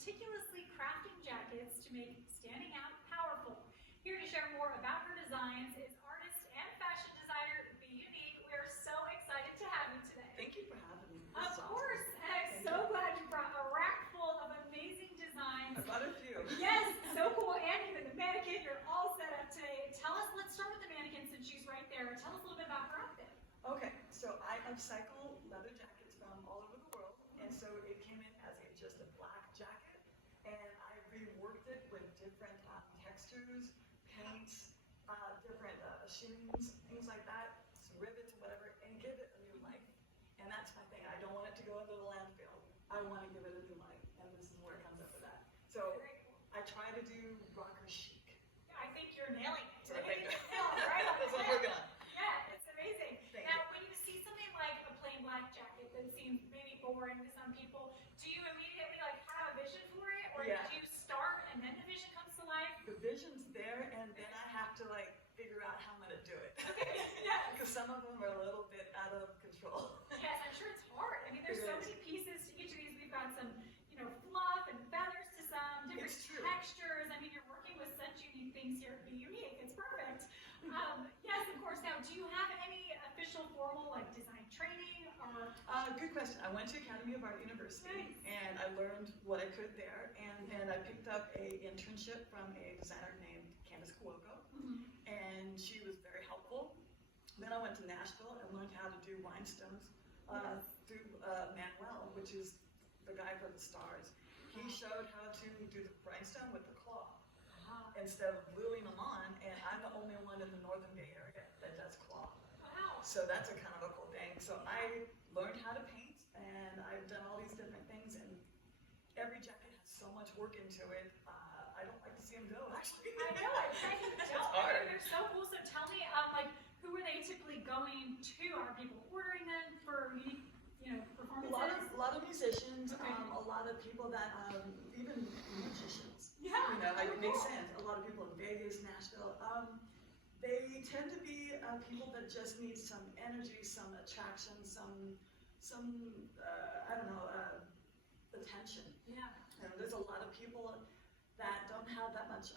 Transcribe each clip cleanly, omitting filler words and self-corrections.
meticulously crafting jackets to make standing out powerful. Here to share more about her designs is artist and fashion designer B.Unique. We're so excited to have you today. Thank you for having me. Of course, and I'm so glad you brought a rack full of amazing designs. I brought a few. Yes, so cool, and even the mannequin, you're all set up today. Tell us, let's start with the mannequin since she's right there. Tell us a little bit about her outfit. Okay, so I upcycle leather jackets from all over the world, and so it came in as just a black jacket, and I reworked it with different textures, paints, different shimmings, things like that, some rivets, whatever, and give it a new life. And that's my thing. I don't want it to go into the landfill. I want to give it a new life, and this is where it comes up with that. So I try to do rocker chic. I think you're nailing it. Right? That's what I'm working on. Yeah, it's amazing. Thank now, you. when you see something like a plain black jacket that seems maybe boring to some people, do you immediately have a vision for it, or Yeah. do you start and then the vision comes to life? The vision's there, and then I have to figure out how I'm going to do it. Okay, yeah. Because some of them are a little bit out of control. Yes, I'm sure it's hard. I mean, there's so many pieces to each of these. We've got some, fluff and feathers to some, different textures. I mean, you're working with such unique things here. Be unique. It's perfect. Yes, of course. Now, do you have any official formal design training or? Good question. I went to Academy of Art University, and I learned what I could there, and then I picked up an internship from a designer named Candace Cuoco, and she was very helpful. Then I went to Nashville and learned how to do rhinestones through Manuel, which is the guy for the stars. He showed how to do the rhinestone with the claw instead of gluing them on, and I'm the only one in the Northern Bay Area that does claw. Wow. So that's a kind of a cool thing. So I learned how to paint, and I've done all these different things, and every jacket has so much work into it. I don't like to see them go, actually. I know, I think you don't. It's hard. They're so cool. So tell me, who are they typically going to? Are people ordering them for unique, performances? A lot of musicians, a lot of people that, even musicians. Yeah. It makes sense. A lot of people in Vegas, Nashville. They tend to be people that just need some energy, some attraction, some attention. Yeah. There's a lot of people that don't have that much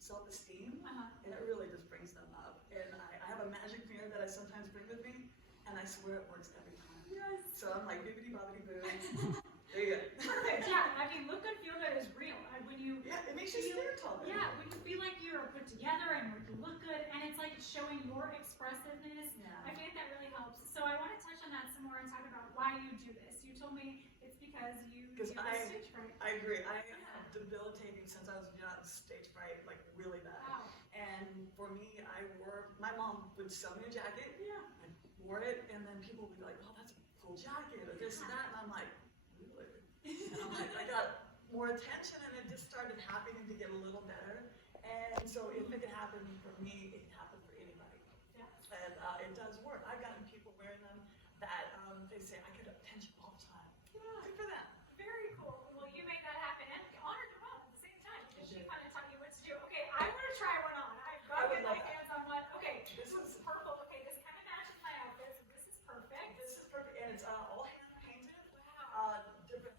self-esteem, and it really just brings them up. And I have a magic mirror that I sometimes bring with me, and I swear it works every time. Yes. So I'm like, bibbidi bobbidi boo. There you go. Perfect. Yeah. I mean, look good, feel good is real. It makes you stand taller. Yeah. When you feel like you're put together and you look good, and it's like showing your expressiveness. Yeah. I think that really helps. So I want to touch on that some more and talk about why you do this. You told me it's because you do stage fright. I agree. I have debilitating since I was young, stage fright, really bad. Wow. And for me, my mom would sew me a jacket. Yeah. I wore it, and then people would be like, "Oh, that's a cool jacket," or this and that, and I'm like, "Really?" And I'm like, I got more attention, and it just started happening to get a little better. And so if it can happen for me, it can happen for anybody. Yes. And it does work. I've gotten people wearing them that they say, "I get attention all the time." Yeah. Good for them. Very cool. Well, you made that happen and honored your mom at the same time because she kind of taught you what to do. Okay, I want to try one on. I've got to get my hands on one. Okay, this is purple. Okay, this kind of matches my outfit, so this is perfect. This is perfect, and it's all hand painted. Wow. Different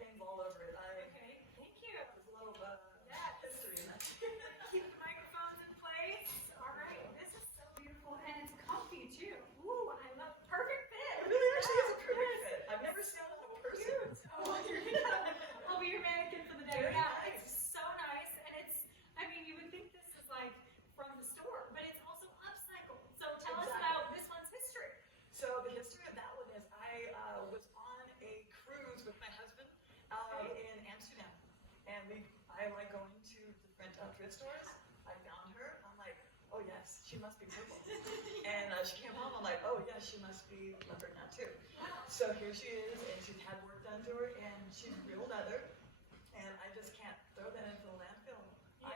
things all over it. Okay, thank you. There's a little history in that. Keep the microphones in place. All right, this is so beautiful, and it's comfy too. Ooh, I love perfect fit. It really actually is a perfect fit. I've never seen it in a person. Oh, I'll be your mannequin for the day. Very Yeah, nice. it's so nice, and you would think this is from the store, but it's also upcycled. So tell us about this one's history. So the history of that one is I was on a cruise with my husband in Amsterdam, and I like going to different thrift stores. I found her. I'm like, "Oh yes, she must be purple." And she came home. I'm like, "Oh yes, she must be leopard now too." So here she is, and she's had work done to her, and she's real leather, and I just can't throw that into the landfill. Yeah.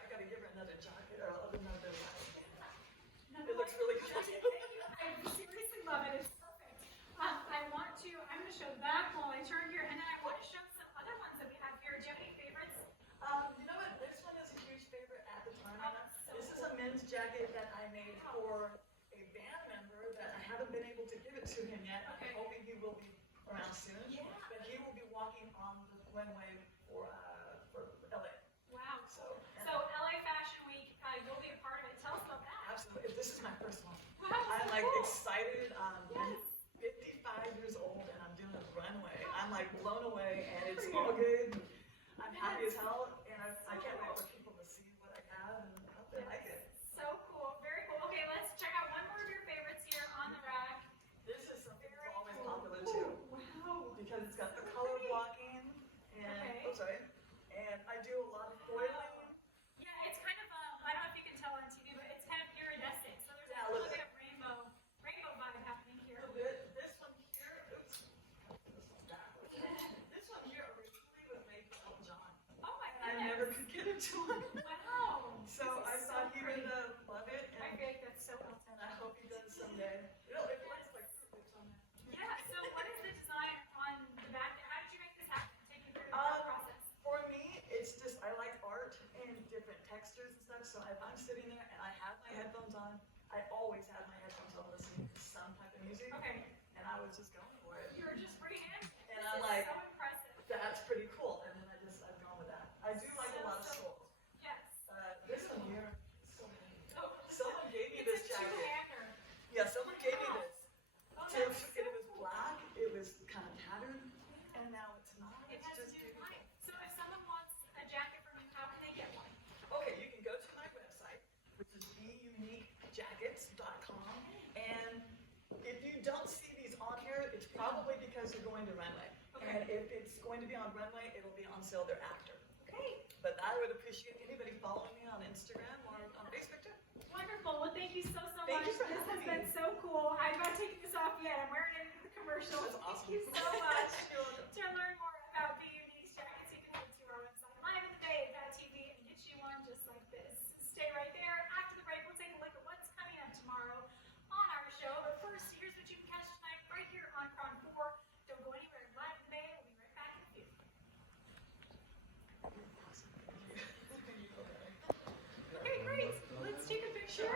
I gotta give her another jacket or another. It looks really good. I seriously love it. It's perfect. I'm going to show that while I turn here, and then I want to show some other ones that we have here. Do you have any favorites? You know what? This one is a huge favorite at the time. This is a men's jacket that I made for a band member that I haven't been able to give it to him yet. Okay. I'm hoping he will be around soon. Yeah. But he will be walking on the runway for LA. Wow. So, So LA Fashion Week, you'll be a part of it. Tell us about that. absolutely. This is my first one. Wow, I'm so like cool. excited. I'm Yes. 55 years old and I'm doing a runway. I'm like blown away and it's all good. I'm happy as hell and I can't wait for people to see what I have and I hope they like it. So cool. Very cool. Okay, let's check out one more of your favorites here on the rack. This is something that's always cool. popular too Wow. because it's got the color blocking and Okay. oh sorry. And I do a lot of foiling. Yeah, it's kind of, I don't know if you can tell on TV, but it's kind of iridescent. So there's Yeah, a a little little bit of rainbow vibe happening A here. little bit. This one here, oops, this one backwards. This one here originally was made for Elton John. Oh my I goodness. never could get it to him. Wow. So This I is thought he pretty. would love it I and feel like that's so well I hope he does someday. You know, it looks like Fruit Loops on there. Yeah, so what is the design on the back there? How did you make this happen? Take me through the Um, process. For me, it's just, I like art and different textures and stuff, so if I'm sitting there and I have my headphones on, I always have my headphones on listening to some type of music, Okay. and I was just going for it. You're just freehand. And This I'm is like, so impressive. that's pretty cool, and then I've gone with that. I do like a lot of skulls. Yes. This one here, so many. Oh, Someone gave me it's this a jacket. two-hander. Yeah, someone gave me this. Oh, So that's it so was cool. black, it was kind of tattered, and now it's not. It It's has just two beautiful. lines. So if someone wants a jacket from you, how can they get one? Okay, you can go to my website, which is beuniquetotheworld.com, and if you don't see these on here, it's probably because you're going to runway. Okay. And if it's going to be on runway, it'll be on sale thereafter. Okay. But I would appreciate anybody following me on Instagram or on Facebook too. Wonderful. Well, thank you so Thank much. you for This has having been me. so cool. I'm not taking this off yet. I'm wearing it into the commercial. That's awesome. Thank you so much.